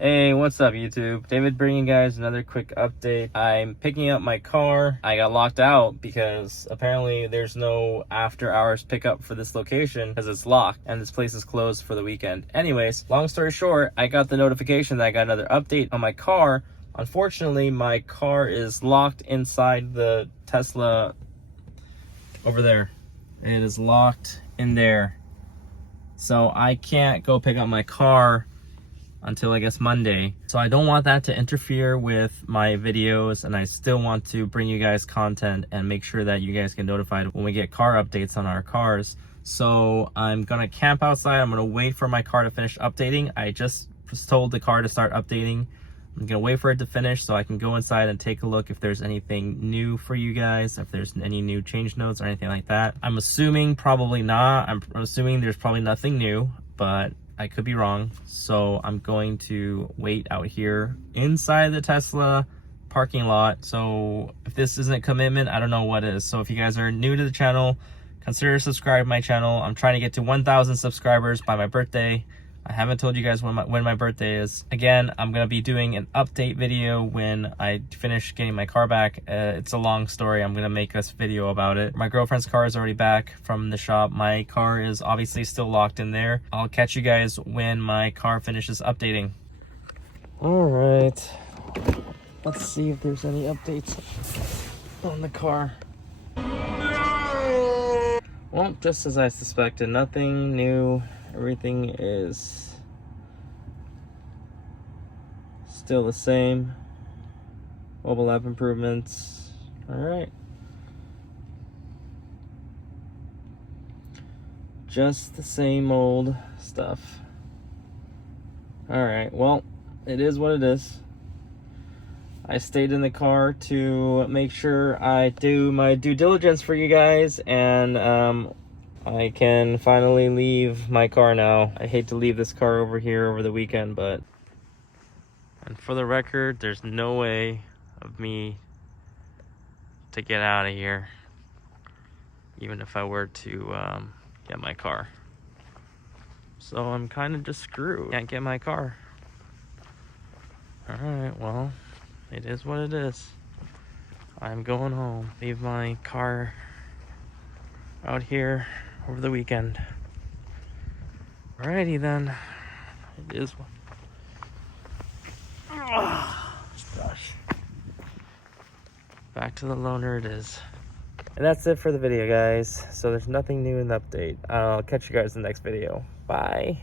Hey, what's up YouTube? David bringing you guys another quick update. I'm picking up my car. I got locked out because apparently there's no after hours pickup for this location because it's locked and this place is closed for the weekend. Anyways, long story short, I got the notification that I got another update on my car. Unfortunately, my car is locked inside the Tesla over there. It is locked in there. So I can't go pick up my car until I guess Monday. So I don't want that to interfere with my videos, and I still want to bring you guys content and make sure that you guys get notified when we get car updates on our cars. So I'm gonna camp outside. I'm gonna wait for my car to finish updating. I just told the car to start updating. I'm gonna wait for it to finish so I can go inside and take a look if there's anything new for you guys, if there's any new change notes or anything like that. I'm assuming probably not. I'm assuming there's probably nothing new, but I could be wrong. So I'm going to wait out here inside the Tesla parking lot. So if this isn't commitment, I don't know what is. So if you guys are new to the channel, consider subscribing to my channel. I'm trying to get to 1,000 subscribers by my birthday. I haven't told you guys when my birthday is. Again, I'm gonna be doing an update video when I finish getting my car back. It's a long story. I'm gonna make a video about it. My girlfriend's car is already back from the shop. My car is obviously still locked in there. I'll catch you guys when my car finishes updating. All right, let's see if there's any updates on the car. Well, just as I suspected, nothing new. Everything is still the same. Mobile app improvements. All right. Just the same old stuff. All right, well, it is what it is. I stayed in the car to make sure I do my due diligence for you guys, and I can finally leave my car now. I hate to leave this car over here over the weekend, but... And for the record, there's no way of me to get out of here, even if I were to get my car. So I'm kind of just screwed. Can't get my car. Alright, well, it is what it is. I'm going home. Leave my car out here over the weekend. Alrighty then. It is one. Gosh. Back to the loaner it is. And that's it for the video, guys. So there's nothing new in the update. I'll catch you guys in the next video. Bye.